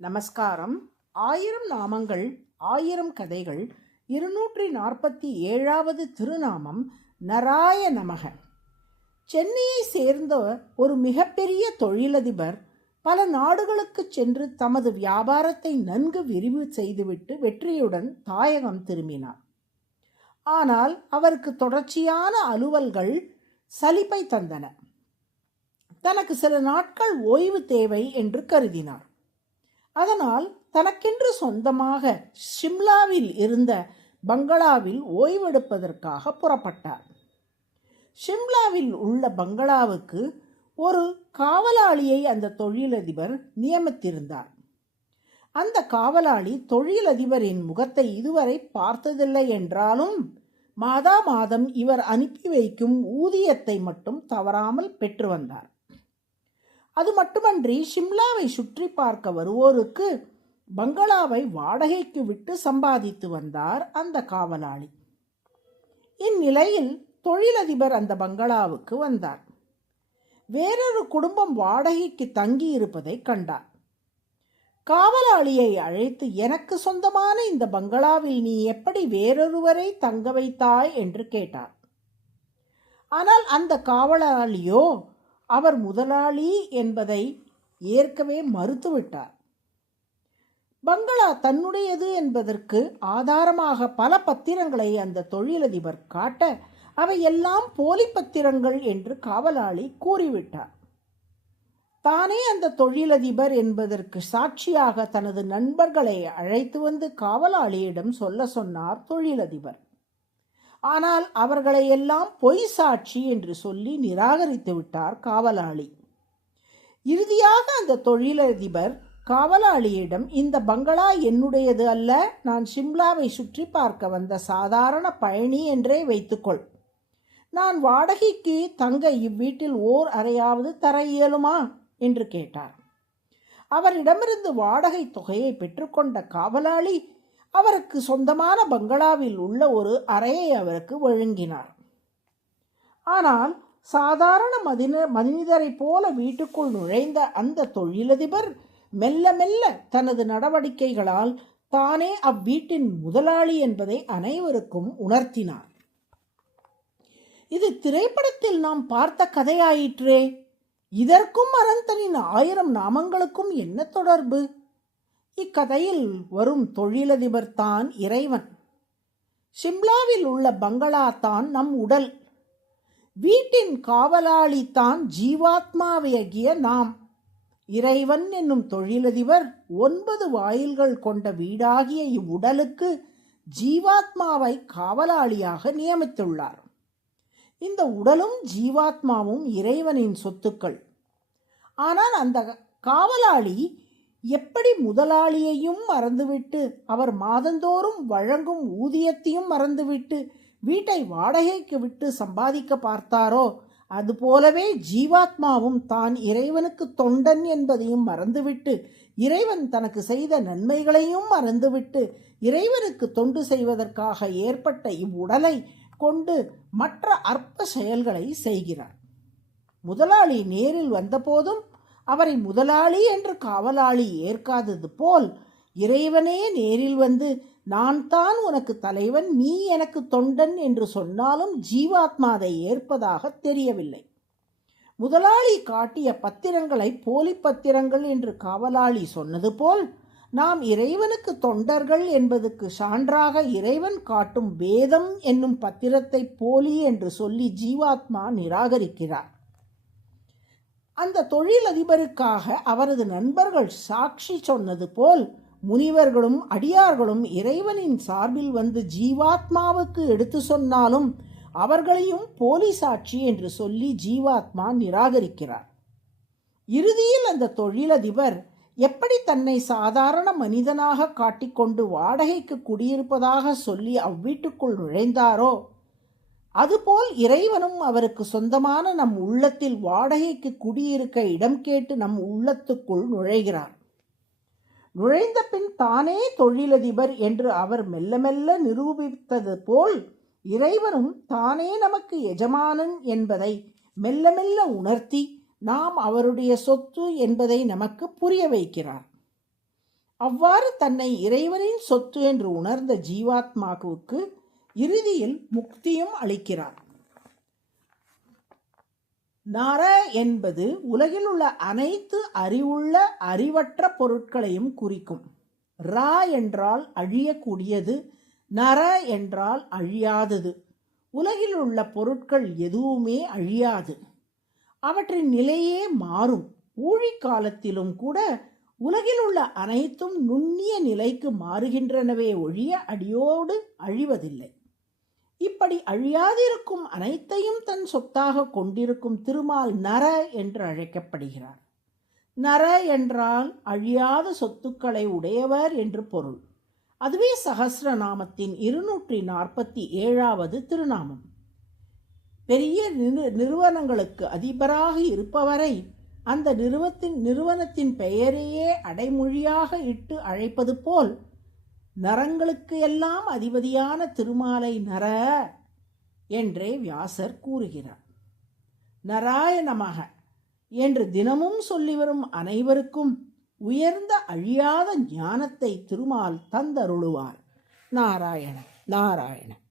நமஸ்காரம். ஆயிரம் நாமங்கள் ஆயிரம் கதைகள் இருநூற்றி நாற்பத்தி ஏழாவது திருநாமம் நராய நமக. சென்னையை சேர்ந்த ஒரு மிகப்பெரிய தொழிலதிபர் பல நாடுகளுக்கு சென்று தமது வியாபாரத்தை நன்கு விரிவு செய்துவிட்டு வெற்றியுடன் தாயகம் திரும்பினார். ஆனால் அவருக்கு தொடர்ச்சியான அலுவல்கள் சலிப்பை தந்தன. தனக்கு சில நாட்கள் ஓய்வு தேவை என்று கருதினார். அதனால் தனக்கென்று சொந்தமாக ஷிம்லாவில் இருந்த பங்களாவில் ஓய்வெடுப்பதற்காக புறப்பட்டார். ஷிம்லாவில் உள்ள பங்களாவுக்கு ஒரு காவலாளியை அந்த தொழிலதிபர் நியமித்திருந்தார். அந்த காவலாளி தொழிலதிபரின் முகத்தை இதுவரை பார்த்ததில்லை என்றாலும் மாதா மாதம் இவர் அனுப்பி வைக்கும் ஊதியத்தை மட்டும் தவறாமல் பெற்று வந்தார். அது மட்டுமன்றி ஷிம்லாவை சுற்றி பார்க்க வருவோருக்கு பங்களாவை வாடகைக்கு விட்டு சம்பாதித்து வந்தார் அந்த காவலாளி. இந்நிலையில் தொழிலதிபர் அந்த பங்களாவுக்கு வந்தார். வேறொரு குடும்பம் வாடகைக்கு தங்கி இருப்பதை கண்டார். காவலாளியை அழைத்து எனக்கு சொந்தமான இந்த பங்களாவில் நீ எப்படி வேறொருவரை தங்க வைத்தாய்? என்று கேட்டார். ஆனால் அந்த காவலாளியோ அவர் முதலாளி என்பதை ஏற்கவே மறுத்துவிட்டார். பங்களா தன்னுடையது என்பதற்கு ஆதாரமாக பல பத்திரங்களை அந்த தொழிலதிபர் காட்ட அவை எல்லாம் போலி பத்திரங்கள் என்று காவலாளி கூறிவிட்டார். தானே அந்த தொழிலதிபர் என்பதற்கு சாட்சியாக தனது நண்பர்களை அழைத்து வந்து காவலாளியிடம் சொல்ல சொன்னார் தொழிலதிபர். ஆனால் அவர்களை எல்லாம் பொய் சாட்சி என்று சொல்லி நிராகரித்து விட்டார் காவலாளி. இறுதியாக அந்த தொழிலதிபர் காவலாளியிடம் இந்த பங்களா என்னுடையது அல்ல நான் சிம்லாவை சுற்றி பார்க்க வந்த சாதாரண பயணி என்றே வைத்துக்கொள். நான் வாடகைக்கு தங்க இவ்வீட்டில் ஓர் அறையாவது தர இயலுமா என்று கேட்டார். அவரிடமிருந்து வாடகை தொகையை பெற்றுக்கொண்ட காவலாளி அவருக்கு சொந்தமான பங்களாவில் உள்ள ஒரு அறையை அவருக்கு வழங்கினார். ஆனால் சாதாரண மதின மனிதரைப் போல வீட்டுக்குள் நுழைந்த அந்த தொழிலதிபர் மெல்ல மெல்ல தனது நடவடிக்கைகளால் தானே அவ்வீட்டின் முதலாளி என்பதை அனைவருக்கும் உணர்த்தினார். இது திரைப்படத்தில் நாம் பார்த்த கதையாயிற்றே. இதற்கும் அரந்தனின் ஆயிரம் நாமங்களுக்கும் என்ன தொடர்பு? இக்கதையில் வரும் தொழிலதிபர் தான் இறைவன். ஷிம்லாவில் உள்ள பங்களா தான் நம் உடல். வீட்டின் காவலாளி தான் ஜீவாத்மாவியகிய நாம். இறைவன் என்னும் தொழிலதிபர் ஒன்பது வாயில்கள் கொண்ட வீடாகிய இவ்வுடலுக்கு ஜீவாத்மாவை காவலாளியாக நியமித்துள்ளார். இந்த உடலும் ஜீவாத்மாவும் இறைவனின் சொத்துக்கள். ஆனால் அந்த காவலாளி எப்படி முதலாளியையும் மறந்துவிட்டு அவர் மாதந்தோறும் வழங்கும் ஊதியத்தையும் மறந்துவிட்டு வீட்டை வாடகைக்கு விட்டு சம்பாதிக்க பார்த்தாரோ அதுபோலவே ஜீவாத்மாவும் தான் இறைவனுக்கு தொண்டன் என்பதையும் மறந்துவிட்டு இறைவன் தனக்கு செய்த நன்மைகளையும் மறந்துவிட்டு இறைவனுக்கு தொண்டு செய்வதற்காக ஏற்பட்ட இவ்வுடலை கொண்டு மற்ற அற்ப செயல்களை செய்கிறார். முதலாளி நேரில் வந்தபோதும் அவரை முதலாளி என்று காவலாளி ஏற்காதது போல் இறைவனே நேரில் வந்து நான் தான் உனக்கு தலைவன் நீ எனக்கு தொண்டன் என்று சொன்னாலும் ஜீவாத்மா அதை ஏற்பதாக தெரியவில்லை. முதலாளி காட்டிய பத்திரங்களை போலி பத்திரங்கள் என்று காவலாளி சொன்னது போல் நாம் இறைவனுக்கு தொண்டர்கள் என்பதுக்கு சான்றாக இறைவன் காட்டும் வேதம் என்னும் பத்திரத்தை போலி என்று சொல்லி ஜீவாத்மா நிராகரிக்கிறார். அந்த தொழிலதிபருக்காக அவரது நண்பர்கள் சாட்சி சொன்னது போல் முனிவர்களும் அடியார்களும் இறைவனின் சார்பில் வந்து ஜீவாத்மாவுக்கு எடுத்து சொன்னாலும் அவர்களையும் போலி சாட்சி என்று சொல்லி ஜீவாத்மா நிராகரிக்கிறார். இறுதியில் அந்த தொழிலதிபர் எப்படி தன்னை சாதாரண மனிதனாக காட்டிக்கொண்டு வாடகைக்கு குடியிருப்பதாக சொல்லி அவ்வீட்டுக்குள் நுழைந்தாரோ அதுபோல் இறைவனும் அவருக்கு சொந்தமான நம் உள்ளத்தில் வாடகைக்கு குடியிருக்க இடம் கேட்டு நம் உள்ளத்துக்குள் நுழைகிறார். நுழைந்த பின் தானே தொழிலதிபர் என்று அவர் மெல்ல மெல்ல நிரூபித்தது போல் இறைவனும் தானே நமக்கு எஜமானன் என்பதை மெல்ல மெல்ல உணர்த்தி நாம் அவருடைய சொத்து என்பதை நமக்கு புரிய வைக்கிறார். அவ்வாறு தன்னை இறைவனின் சொத்து என்று உணர்ந்த ஜீவாத்மாவுக்கு இறுதியில் முக்தியும் அளிக்கிறார். நர என்பது உலகில் உள்ள அனைத்து அறிவுள்ள அறிவற்ற பொருட்களையும் குறிக்கும். ரா என்றால் அழியக்கூடியது நர என்றால் அழியாதது. உலகில் உள்ள பொருட்கள் எதுவுமே அழியாது. அவற்றின் நிலையே மாறும். ஊழி காலத்திலும் கூட உலகில் உள்ள அனைத்தும் நுண்ணிய நிலைக்கு மாறுகின்றனவே ஒழிய அடியோடு அழிவதில்லை. இப்படி அழியாதிருக்கும் அனைத்தையும் தன் சொத்தாக கொண்டிருக்கும் திருமால் நர என்று அழைக்கப்படுகிறார். நர என்றால் அழியாத சொத்துக்களை உடையவர் என்று பொருள். அதுவே சகசிரநாமத்தின் இருநூற்றி நாற்பத்தி ஏழாவது திருநாமம். பெரிய நிறு நிறுவனங்களுக்கு அதிபராக இருப்பவரை அந்த நிறுவத்தின் நிறுவனத்தின் பெயரையே அடைமொழியாக இட்டு அழைப்பது போல் நரங்களுக்கு எல்லாம் அதிபதியான திருமாலை நர என்றே வியாசர் கூறுகிறார். நராயணமக என்று தினமும் சொல்லி வரும் அனைவருக்கும் உயர்ந்த அழியாத ஞானத்தை திருமால் தந்தருளுவார். நாராயண நாராயணன்.